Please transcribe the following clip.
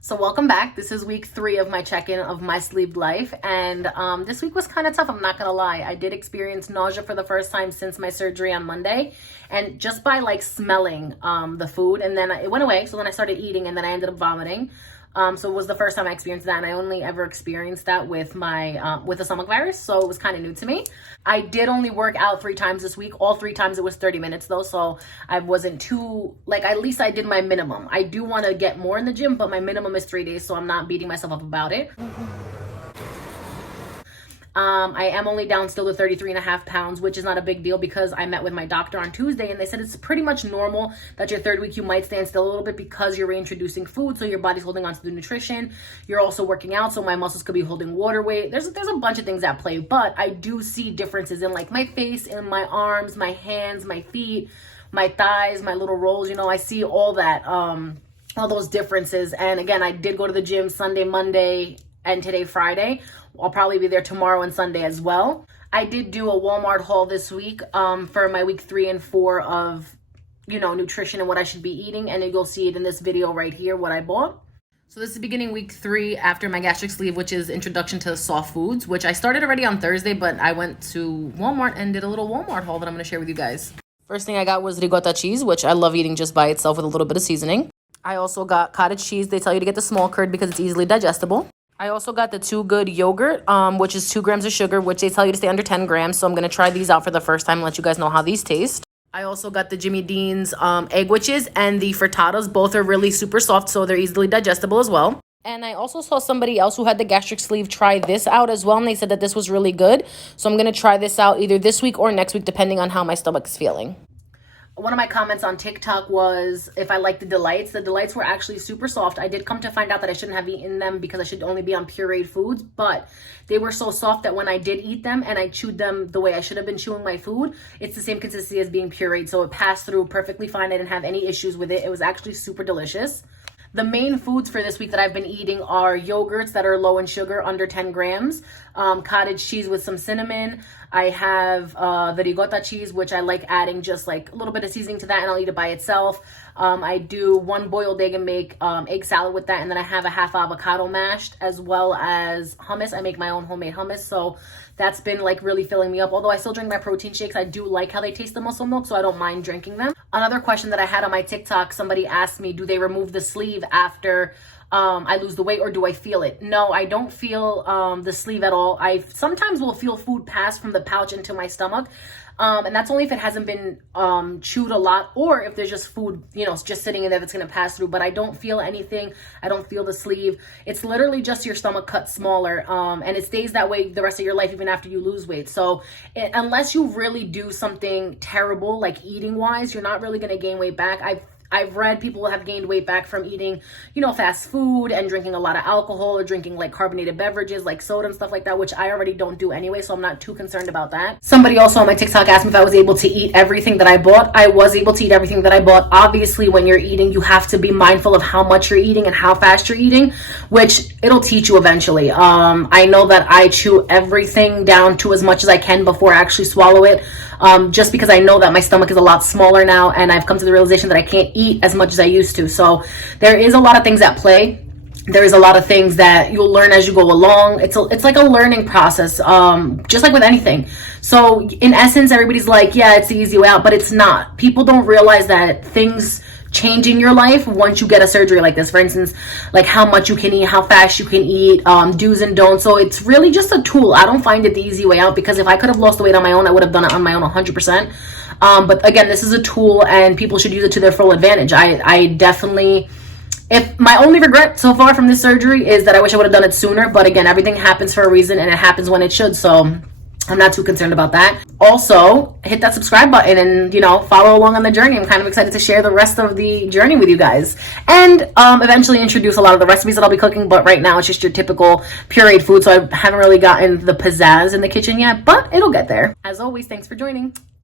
So welcome back. This is week 3 of my check-in of my sleeved life, and this week was kind of tough. I'm not gonna lie. I did experience nausea for the first time since my surgery on Monday, and just by like smelling the food, and then it went away. So then I started eating, and then I ended up vomiting. So it was the first time I experienced that, and I only ever experienced that with my with the stomach virus, so it was kind of new to me. I did only work out 3 times this week. All 3 times it was 30 minutes though, so I wasn't too, like, at least I did my minimum. I do want to get more in the gym, but my minimum is 3 days, so I'm not beating myself up about it. I am only down still to 33.5 pounds, which is not a big deal because I met with my doctor on Tuesday and they said it's pretty much normal that your 3rd week you might stand still a little bit because you're reintroducing food, so your body's holding on to the nutrition. You're also working out, so my muscles could be holding water weight. There's a bunch of things at play, but I do see differences in like my face, in my arms, my hands, my feet, my thighs, my little rolls. You know, I see all that, all those differences. And again, I did go to the gym Sunday, Monday, and today Friday. I'll probably be there tomorrow and Sunday as well. I did do a Walmart haul this week for my week 3 and 4 of, you know, nutrition and what I should be eating, and you'll see it in this video right here, what I bought. So this is beginning week 3 after my gastric sleeve, which is introduction to soft foods, which I started already on Thursday, but I went to Walmart and did a little Walmart haul that I'm going to share with you guys. First thing I got was ricotta cheese, which I love eating just by itself with a little bit of seasoning. I also got cottage cheese. They tell you to get the small curd because it's easily digestible. I also got the Too Good yogurt, which is 2 grams of sugar, which they tell you to stay under 10 grams. So I'm going to try these out for the first time and let you guys know how these taste. I also got the Jimmy Dean's egg witches and the frittatas. Both are really super soft, so they're easily digestible as well. And I also saw somebody else who had the gastric sleeve try this out as well, and they said that this was really good. So I'm going to try this out either this week or next week, depending on how my stomach is feeling. One of my comments on TikTok was if I like the delights. The delights were actually super soft. I did come to find out that I shouldn't have eaten them because I should only be on pureed foods, but they were so soft that when I did eat them and I chewed them the way I should have been chewing my food, it's the same consistency as being pureed. So it passed through perfectly fine. I didn't have any issues with it. It was actually super delicious. The main foods for this week that I've been eating are yogurts that are low in sugar, under 10 grams, cottage cheese with some cinnamon. I have the ricotta cheese, which I like adding just like a little bit of seasoning to that, and I'll eat it by itself. I do 1 boiled egg and make egg salad with that, and then I have a half avocado mashed as well as hummus. I make my own homemade hummus, so that's been like really filling me up. Although I still drink my protein shakes, I do like how they taste, the muscle milk, so I don't mind drinking them. Another question that I had on my TikTok, somebody asked me, do they remove the sleeve after I lose the weight, or do I feel it? No, I don't feel the sleeve at all. I sometimes will feel food pass from the pouch into my stomach. And that's only if it hasn't been chewed a lot, or if there's just food, you know, just sitting in there that's going to pass through. But I don't feel anything. I don't feel the sleeve. It's literally just your stomach cut smaller. And it stays that way the rest of your life, even after you lose weight. So unless you really do something terrible, like eating wise, you're not really going to gain weight back. I've read people have gained weight back from eating, you know, fast food and drinking a lot of alcohol or drinking like carbonated beverages like soda and stuff like that, which I already don't do anyway, so I'm not too concerned about that. Somebody also on my TikTok asked me if I was able to eat everything that I bought. I was able to eat everything that I bought. Obviously, when you're eating, you have to be mindful of how much you're eating and how fast you're eating, which it'll teach you eventually. I know that I chew everything down to as much as I can before I actually swallow it. Just because I know that my stomach is a lot smaller now, and I've come to the realization that I can't eat as much as I used to. So there is a lot of things at play. There is a lot of things that you'll learn as you go along. It's like a learning process, just like with anything. So in essence, everybody's like, yeah, it's the easy way out, but it's not. People don't realize that things change in your life once you get a surgery like this. For instance, like how much you can eat, how fast you can eat, do's and don'ts. So it's really just a tool. I don't find it the easy way out, because if I could have lost the weight on my own, I would have done it on my own 100%. But again, this is a tool and people should use it to their full advantage. I definitely, if my only regret so far from this surgery is that I wish I would have done it sooner, but again, everything happens for a reason and it happens when it should. So I'm not too concerned about that. Also, hit that subscribe button and, you know, follow along on the journey. I'm kind of excited to share the rest of the journey with you guys. And eventually introduce a lot of the recipes that I'll be cooking. But right now, it's just your typical pureed food. So I haven't really gotten the pizzazz in the kitchen yet, but it'll get there. As always, thanks for joining.